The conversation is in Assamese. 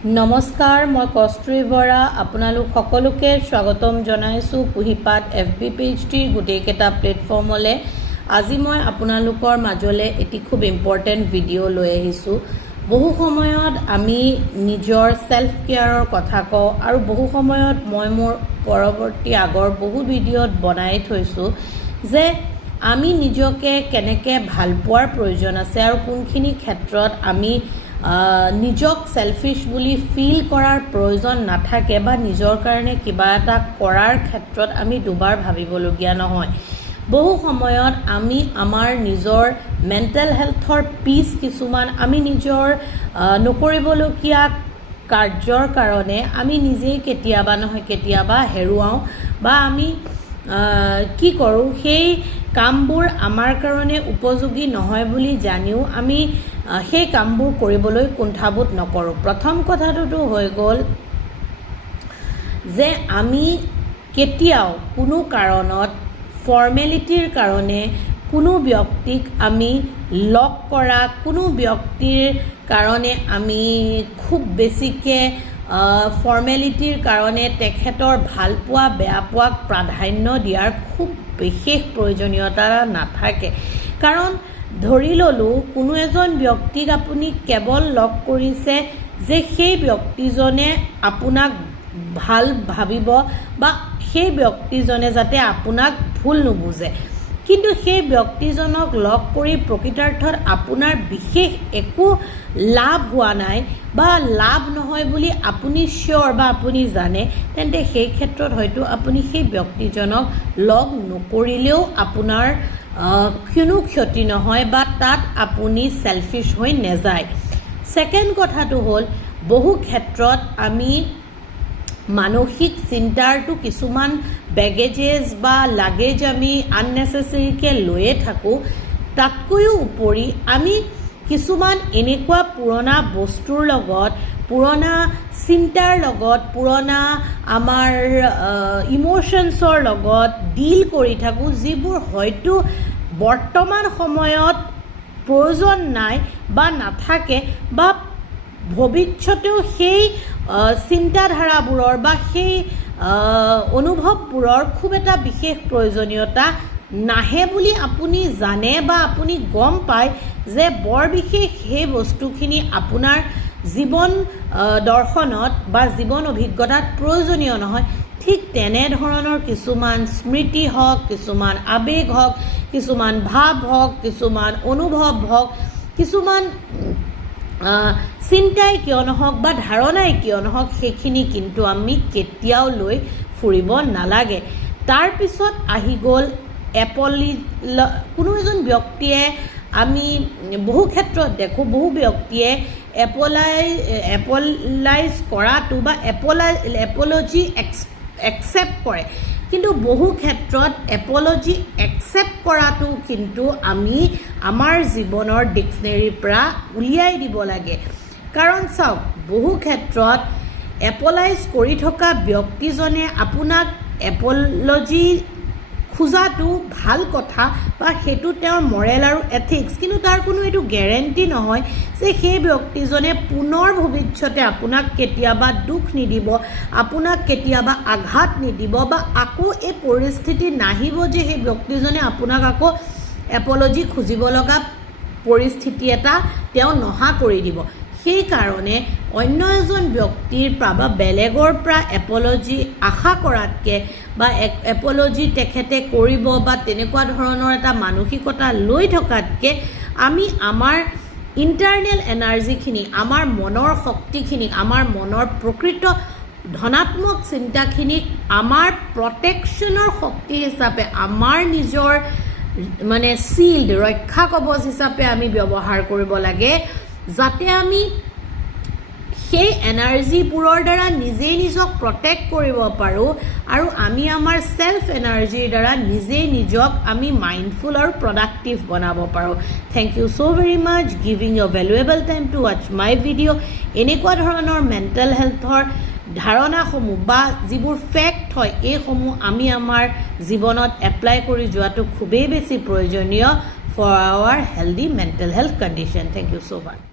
নমস্কাৰ, মই কস্তুৰী বৰা আপোনালোক সকলোকে স্বাগতম জনাইছোঁ পুহিপাত FB পেজটিৰ গোটেইকেইটা প্লেটফৰ্মলৈ। আজি মই আপোনালোকৰ মাজলৈ এটি খুব ইম্পৰ্টেণ্ট ভিডিঅ' লৈ আহিছোঁ। বহু সময়ত আমি নিজৰ সেলফ কেয়াৰৰ কথা কওঁ আৰু বহু সময়ত মই মোৰ পৰৱৰ্তী আগৰ বহু ভিডিঅ'ত বনাই থৈছোঁ যে আমি নিজকে কেনেকৈ ভাল পোৱাৰ প্ৰয়োজন আছে আৰু কোনখিনি ক্ষেত্ৰত আমি নিজক সেলফিশ বুলি ফিল কৰাৰ প্ৰয়োজন নাথাকে বা নিজৰ কাৰণে কিবা এটা কৰাৰ ক্ষেত্ৰত আমি দুবাৰ ভাবিবলগীয়া নহয়। বহু সময়ত আমি আমাৰ নিজৰ মেণ্টেল হেলথৰ পিছ কিছুমান আমি নিজৰ নকৰিবলগীয়া কাৰ্যৰ কাৰণে আমি নিজেই কেতিয়াবা নহয় কেতিয়াবা হেৰুৱাওঁ বা আমি কি কৰোঁ, সেই কামবোৰ আমাৰ কাৰণে উপযোগী নহয় বুলি জানিও আমি সেই কামবোৰ কৰিবলৈ কুণ্ঠাবোধ নকৰোঁ। প্ৰথম কথাটোতো হৈ গ'ল যে আমি কেতিয়াও কোনো কাৰণত ফৰ্মেলিটিৰ কাৰণে কোনো ব্যক্তিক আমি লগ কৰা, কোনো ব্যক্তিৰ কাৰণে আমি খুব বেছিকৈ ফৰ্মেলিটিৰ কাৰণে তেখেতৰ ভাল পোৱা বেয়া পোৱাক প্ৰাধান্য দিয়াৰ খুব বিশেষ প্ৰয়োজনীয়তা নাথাকে। কাৰণ ধৰি ল'লোঁ কোনো এজন ব্যক্তিক আপুনি কেৱল লগ কৰিছে যে সেই ব্যক্তিজনে আপোনাক ভাল ভাবিব বা সেই ব্যক্তিজনে যাতে আপোনাক ভুল নুবুজে, কিন্তু সেই ব্যক্তিজনক লগ কৰি প্ৰকৃতাৰ্থত আপোনাৰ বিশেষ একো লাভ হোৱা নাই বা লাভ নহয় বুলি আপুনি চিয়'ৰ বা আপুনি জানে, তেন্তে সেই ক্ষেত্ৰত হয়তো আপুনি সেই ব্যক্তিজনক লগ নকৰিলেও আপোনাৰ কোনো ক্ষতি নহয় বা তাত আপুনি সেলফিশ হৈ নাযায়। ছেকেণ্ড কথাটো হ'ল বহু ক্ষেত্ৰত আমি মানসিক চিন্তাৰটো কিছুমান বেগেজেছ বা লাগেজ আমি আননেচেচেৰিকৈ লৈয়ে থাকোঁ। তাতকৈও উপৰি আমি কিছুমান এনেকুৱা পুৰণা বস্তুৰ লগত, পুৰণা চিন্তাৰ লগত, পুৰণা আমাৰ ইম'শ্যনছৰ লগত ডিল কৰি থাকোঁ যিবোৰ হয়তো বৰ্তমান সময়ত প্ৰয়োজন নাই বা নাথাকে বা ভৱিষ্যতেও সেই চিন্তাধাৰাবোৰৰ বা সেই অনুভৱবোৰৰ খুব এটা বিশেষ প্ৰয়োজনীয়তা নাহে বুলি আপুনি জানে বা আপুনি গম পায় যে বৰ বিশেষ সেই বস্তুখিনি আপোনাৰ জীৱন দৰ্শনত বা জীৱন অভিজ্ঞতাত প্ৰয়োজনীয় নহয়। ঠিক তেনেধৰণৰ কিছুমান স্মৃতি হওক, কিছুমান আৱেগ হওক, কিছুমান ভাৱ হওক, কিছুমান অনুভৱ হওক, কিছুমান চিন্তাই কিয় নহওক বা ধাৰণাই কিয় নহওক, সেইখিনি কিন্তু আমি কেতিয়াও লৈ ফুৰিব নালাগে। তাৰপিছত আহি গ'ল কোনো এজন ব্যক্তিয়ে, আমি বহু ক্ষেত্ৰত দেখোঁ বহু ব্যক্তিয়ে এপলাইজ কৰাটো বা এপলজি একচেপ্ট কৰে, কিন্তু বহু ক্ষেত্ৰত এপলজি একচেপ্ট কৰাটো কিন্তু আমি আমাৰ জীৱনৰ ডিক্সনেৰীৰ পৰা উলিয়াই দিব লাগে। কাৰণ চাওক, বহু ক্ষেত্ৰত এপলাইজ কৰি থকা ব্যক্তিজনে আপোনাক এপলজি খোজাটো ভাল কথা বা সেইটো তেওঁৰ মৰেল আৰু এথিক্স, কিন্তু তাৰ কোনো এইটো গেৰেণ্টি নহয় যে সেই ব্যক্তিজনে পুনৰ ভৱিষ্যতে আপোনাক কেতিয়াবা দুখ নিদিব, আপোনাক কেতিয়াবা আঘাত নিদিব বা আকৌ এই পৰিস্থিতি নাহিব যে সেই ব্যক্তিজনে আপোনাক আকৌ এপলজি খুজিব লগা পৰিস্থিতি এটা তেওঁ নহা কৰি দিব। সেইকাৰণে অন্য এজন ব্যক্তিৰ পৰা বা বেলেগৰ পৰা এপলজি আশা কৰাতকৈ বা এপলজি তেখেতে কৰিব বা তেনেকুৱা ধৰণৰ এটা মানসিকতা লৈ থকাতকৈ আমি আমাৰ ইণ্টাৰনেল এনাৰ্জিখিনি, আমাৰ মনৰ শক্তিখিনিক, আমাৰ মনৰ প্ৰকৃত ধনাত্মক চিন্তাখিনিক আমাৰ প্ৰটেকশ্যনৰ শক্তি হিচাপে, আমাৰ নিজৰ চিল্ড ৰক্ষা কৱচ হিচাপে আমি ব্যৱহাৰ কৰিব লাগে, যাতে আমি সেই এনাৰ্জিবোৰৰ দ্বাৰা নিজেই নিজক প্ৰটেক্ট কৰিব পাৰোঁ আৰু আমি আমাৰ সেলফ এনাৰ্জিৰ দ্বাৰা নিজেই নিজক আমি মাইণ্ডফুল আৰু প্ৰডাক্টিভ বনাব পাৰোঁ। Thank you so' very much giving your valuable time to watch my video'. এনেকুৱা ধৰণৰ মেণ্টেল হেলথৰ ধাৰণাসমূহ বা যিবোৰ ফেক্ট হয়, এইসমূহ আমি আমাৰ জীৱনত এপ্লাই কৰি যোৱাটো খুবেই বেছি প্ৰয়োজনীয় for our healthy mental health condition. Thank you so' much.